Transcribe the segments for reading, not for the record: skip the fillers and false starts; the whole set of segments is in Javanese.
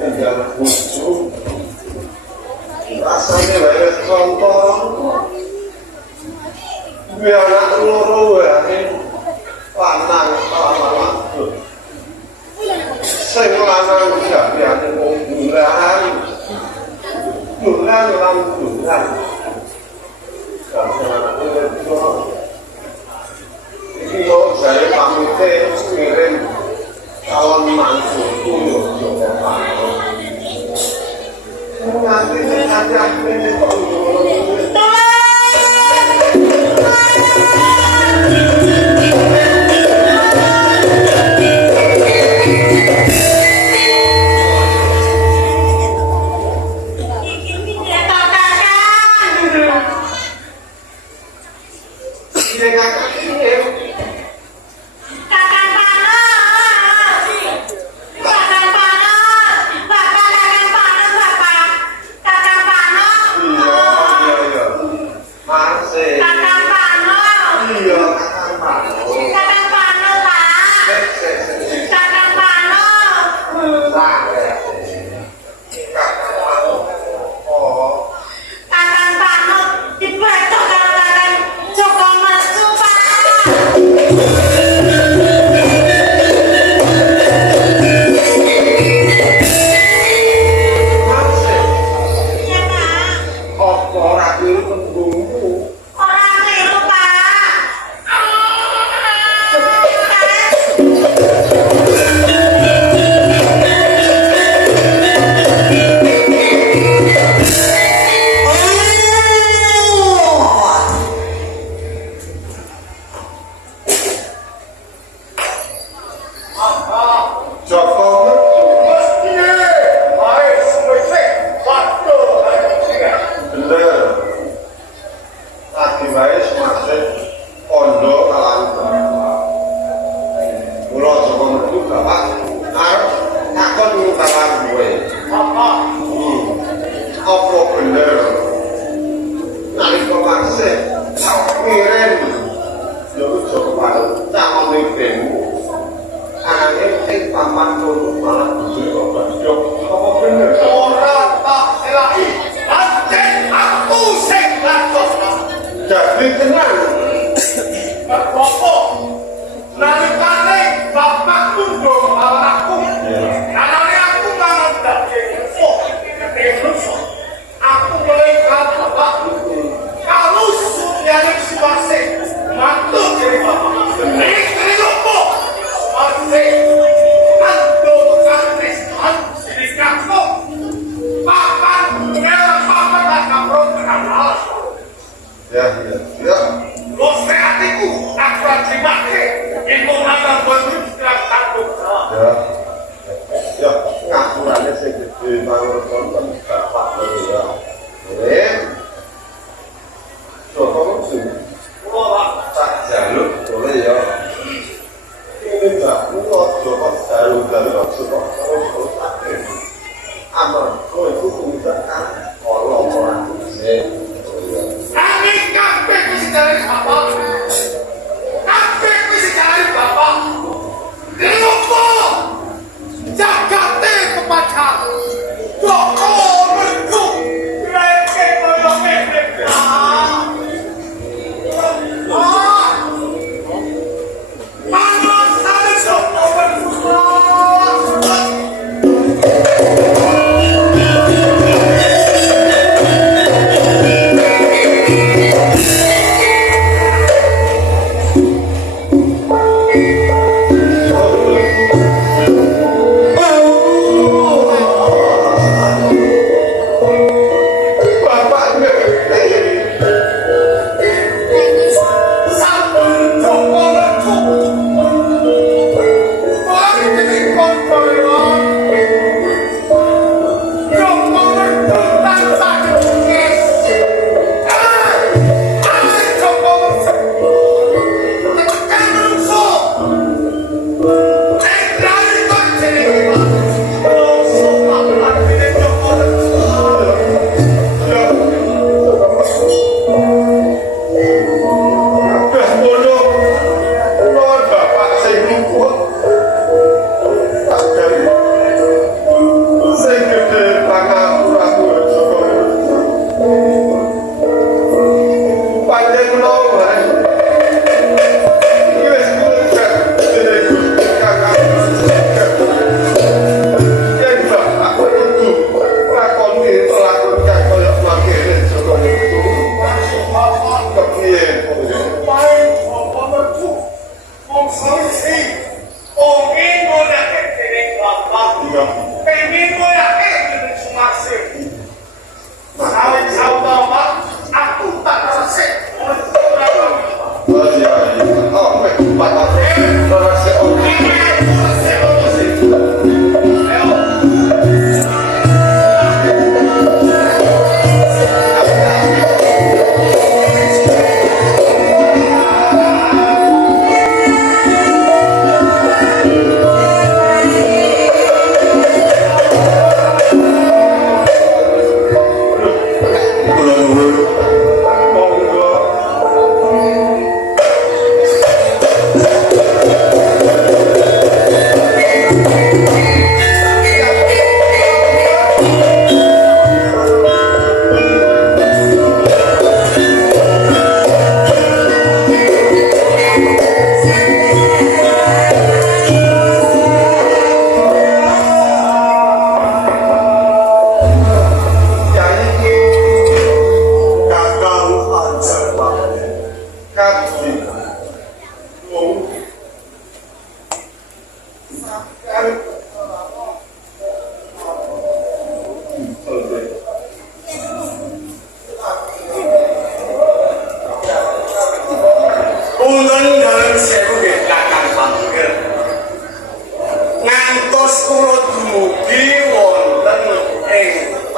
tinggal bucu rasanya banyak contoh biar anak loro ya lanang waktu sing lanang jadiane bulan lan bulan iki yo jare pamite ngirim calon mantuku yo nanti ini kok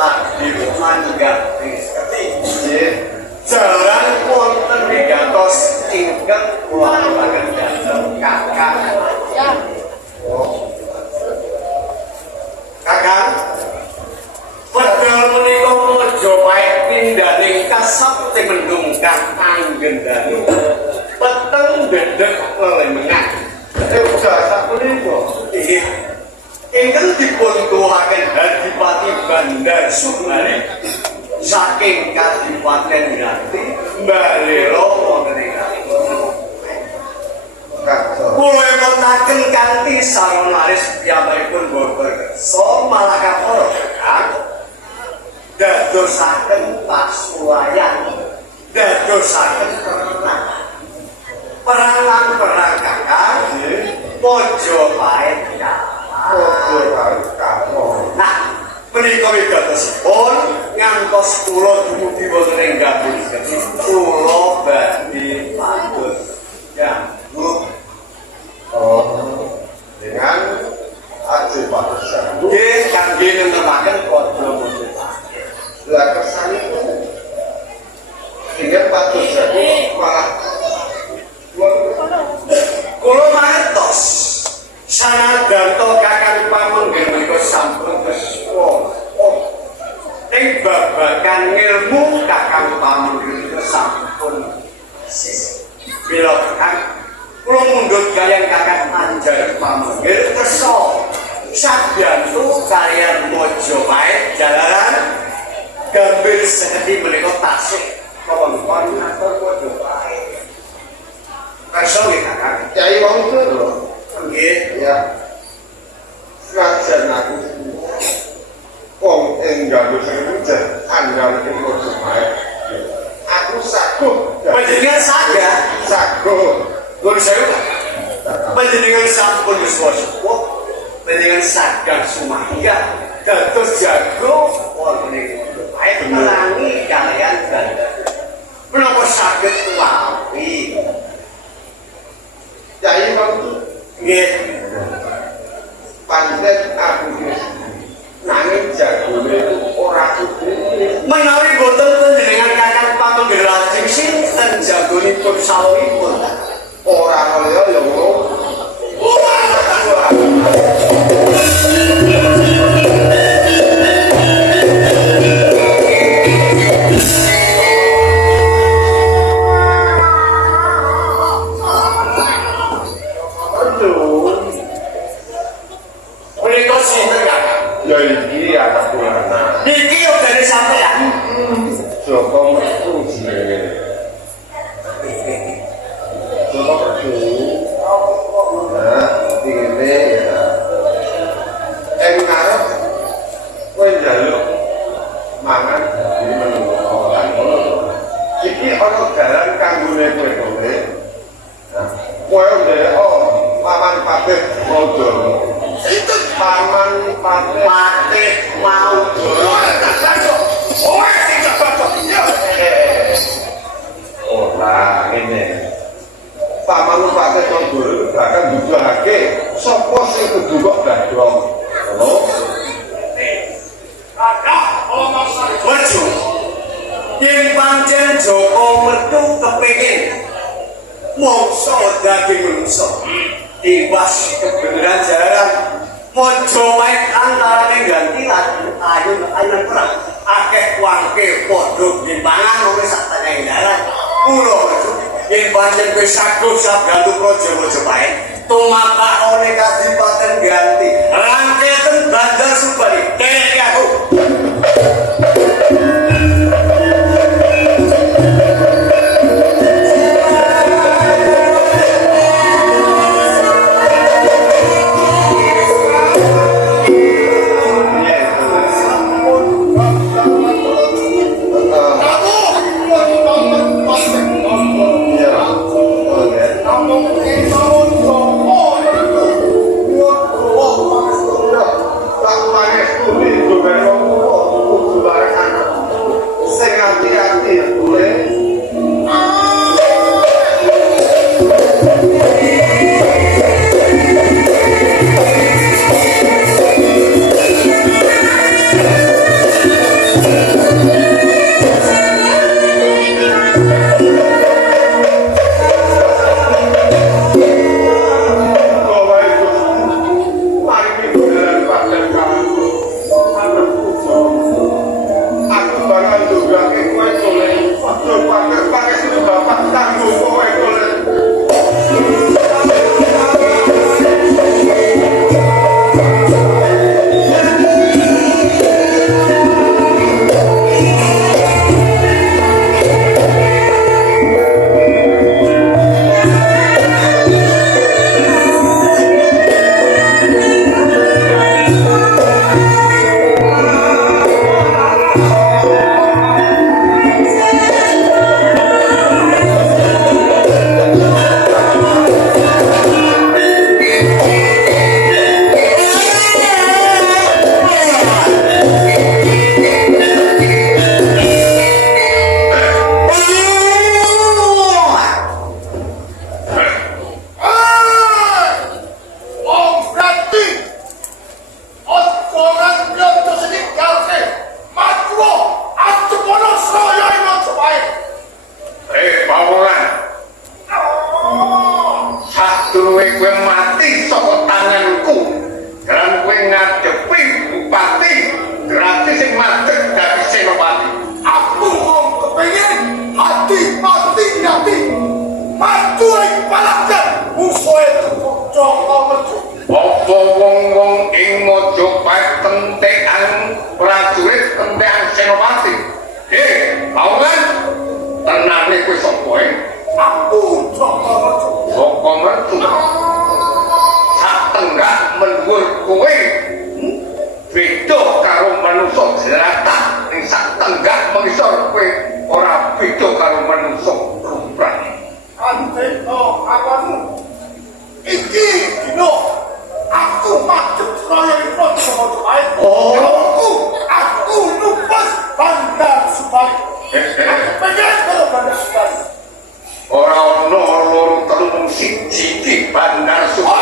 lagi manggap jalan wonten wigatos ingkang kula aturaken dhateng Kakang. Kakang, pedal menika Majapahit pindhaning kasab sing mendung kang anggendani. Peteng dedek lelemengan. Jasa punika Inggih. Ingkang dipun tuwuhaken Adipati Bandar Sumari saking Kadipaten Nganti Mbalela wonten ing kula montaken kanthi saranaris piyambakipun boten kersa malah kaporo dadosaken pasulayan dadosaken perang Kakang Majapahit nah menika wigatosipun ngantos kula dumugi wonten ing gambut kula badhe pamit nyambut dengan Ajeng Padusan. nggih kangge nenepaken padha Majapahit. Lah kesanipun dengan Padusan malah kula mangertos sanadyan to Kakang Pamengger menika sampun beswa ing babagan ilmu Kakang Pamengger menika sampun bila Kakang kula mundhut kaliyan Kakang Anjar Pamengger kersa sadyanto kaliyan Majapahit jalaran gambir sekedhi menika tasih kawon atur Majapahit kersa nggih Kakang Kyai Wangsa lho. nggih Ya. Senajan aku wong enggak bisa kerja, andal ing Majapahit. Aku saguh. panjenengan saged Saguh. Nuwun sewu panjenengan sampun wiswa panjenengan saged sumangga dados jago wonten ing Majapahit merangi kaliyan Bandar. Menapa saged wawi Kyai Wangsa nggih pancen aku nanging jagone ora kudu. menawi boten panjenengan Kakang Pamengger lajeng sinten jagonipun sawipun Ora kaya ya ngono. Aduh, menika sinten Kakang ya iki anak anak niki yo dari sampeyan Joko Mertu jenenge. Joko Mertu. Nah, ini ya. Ngarep kowe njaluk mangan di menunggu orang ngono. Iki ana dalan kanggone kowe. Nah, kowe ndek paman patih Maudara. Itu paman patih Maudara. Oh, nah ini paman patih Maudara bahkan duduhake sapa sing kudu kok gadhong. Ngono. Wajo, yen pancen Joko Mertu kepengin mongso dadi manungsa, iwas kebenaran jalan Majapahit antarane ganti lan ayun perang akeh wangke padha dimpangan oleh sakjane dalan. Kula yen pancen kowe saguh sabdantu praja Majapahit tumakakone Kadipaten ganti rangketen Bandar Subali derek aku. manungsa jelatah ning sak tenggak mengisor kowe ora beda karo manungsa rumprane. Anteno apamu? Iki dino aku maksud raya itu sama tuai. Aku lupas bandar supaya. Aku pengen kalau bandar supaya. Ora ono loro telu mung siji iki bandar supaya.